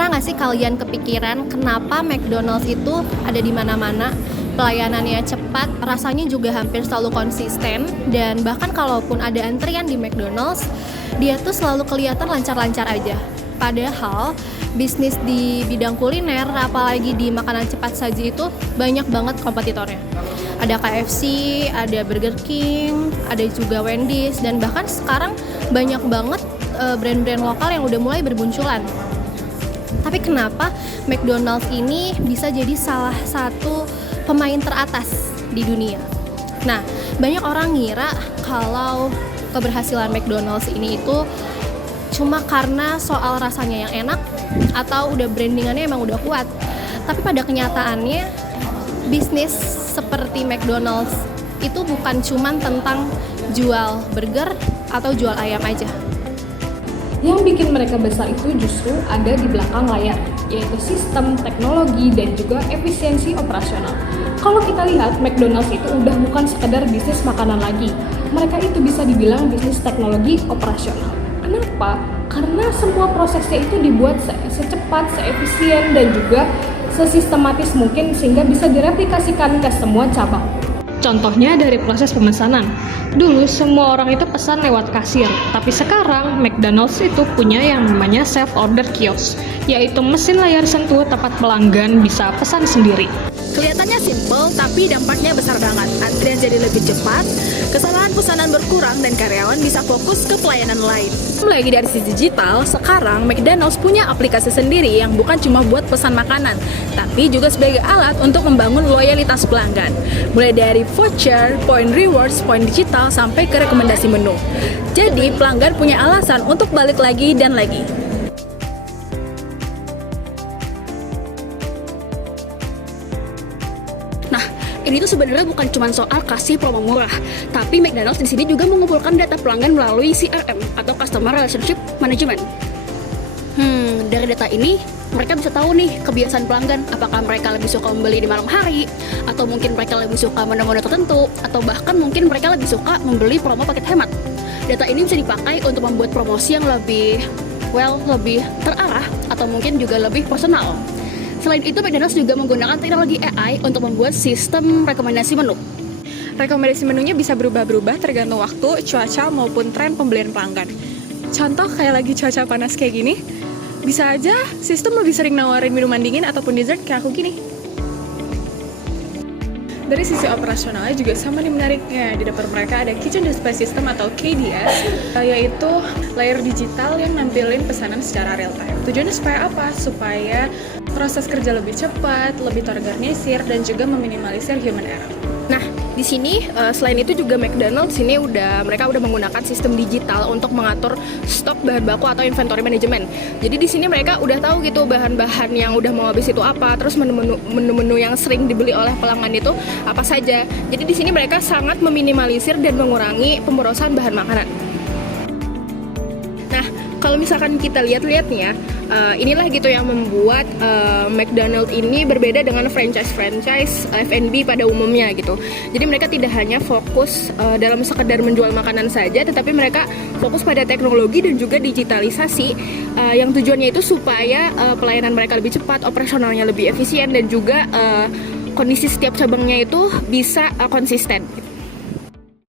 Pernah nggak sih kalian kepikiran kenapa McDonald's itu ada di mana-mana? Pelayanannya cepat, rasanya juga hampir selalu konsisten, dan bahkan kalaupun ada antrian di McDonald's, dia tuh selalu kelihatan lancar-lancar aja. Padahal bisnis di bidang kuliner, apalagi di makanan cepat saji itu banyak banget kompetitornya. Ada KFC, ada Burger King, ada juga Wendy's, dan bahkan sekarang banyak banget brand-brand lokal yang udah mulai bermunculan. Tapi kenapa McDonald's ini bisa jadi salah satu pemain teratas di dunia? Nah, banyak orang ngira kalau keberhasilan McDonald's ini itu cuma karena soal rasanya yang enak atau udah brandingannya emang udah kuat. Tapi pada kenyataannya bisnis seperti McDonald's itu bukan cuma tentang jual burger atau jual ayam aja. Yang bikin mereka besar itu justru ada di belakang layar, yaitu sistem, teknologi, dan juga efisiensi operasional. Kalau kita lihat, McDonald's itu udah bukan sekedar bisnis makanan lagi. Mereka itu bisa dibilang bisnis teknologi operasional. Kenapa? Karena semua prosesnya itu dibuat secepat, seefisien, dan juga sesistematis mungkin sehingga bisa direplikasikan ke semua cabang. Contohnya dari proses pemesanan. Dulu semua orang itu pesan lewat kasir, tapi sekarang McDonald's itu punya yang namanya self-order kiosk, yaitu mesin layar sentuh tempat pelanggan bisa pesan sendiri. Kelihatannya simple, tapi dampaknya besar banget. Antrian jadi lebih cepat, kesalahan pesanan berkurang, dan karyawan bisa fokus ke pelayanan lain. Lagi dari sisi digital, sekarang McDonald's punya aplikasi sendiri yang bukan cuma buat pesan makanan, tapi juga sebagai alat untuk membangun loyalitas pelanggan. Mulai dari voucher, point rewards, point digital, sampai ke rekomendasi menu. Jadi pelanggan punya alasan untuk balik lagi dan lagi. Nah, ini tuh sebenarnya bukan cuma soal kasih promo murah, tapi McDonald's di sini juga mengumpulkan data pelanggan melalui CRM atau Customer Relationship Management. Dari data ini mereka bisa tahu nih kebiasaan pelanggan, apakah mereka lebih suka membeli di malam hari, atau mungkin mereka lebih suka menu-menu tertentu, atau bahkan mungkin mereka lebih suka membeli promo paket hemat. Data ini bisa dipakai untuk membuat promosi yang lebih terarah atau mungkin juga lebih personal. Selain itu, McDonald's juga menggunakan teknologi AI untuk membuat sistem rekomendasi menu. Rekomendasi menunya bisa berubah-berubah tergantung waktu, cuaca, maupun tren pembelian pelanggan. Contoh kayak lagi cuaca panas kayak gini, bisa aja sistem lebih sering nawarin minuman dingin ataupun dessert kayak aku gini. Dari sisi operasionalnya juga sama nih menariknya. Di depan mereka ada Kitchen Display System atau KDS, yaitu layar digital yang nampilin pesanan secara real time. Tujuannya supaya apa? Supaya proses kerja lebih cepat, lebih terorganisir, dan juga meminimalisir human error. Nah, di sini selain itu juga McDonald's ini mereka udah menggunakan sistem digital untuk mengatur stok bahan baku atau inventory management. Jadi di sini mereka udah tahu gitu bahan-bahan yang udah mau habis itu apa, terus menu-menu yang sering dibeli oleh pelanggan itu apa saja. Jadi di sini mereka sangat meminimalisir dan mengurangi pemborosan bahan makanan. Nah, kalau misalkan kita lihat-lihat nih ya, inilah gitu yang membuat McDonald's ini berbeda dengan franchise F&B pada umumnya gitu. Jadi mereka tidak hanya fokus dalam sekedar menjual makanan saja, tetapi mereka fokus pada teknologi dan juga digitalisasi yang tujuannya itu supaya pelayanan mereka lebih cepat, operasionalnya lebih efisien, dan juga kondisi setiap cabangnya itu bisa konsisten.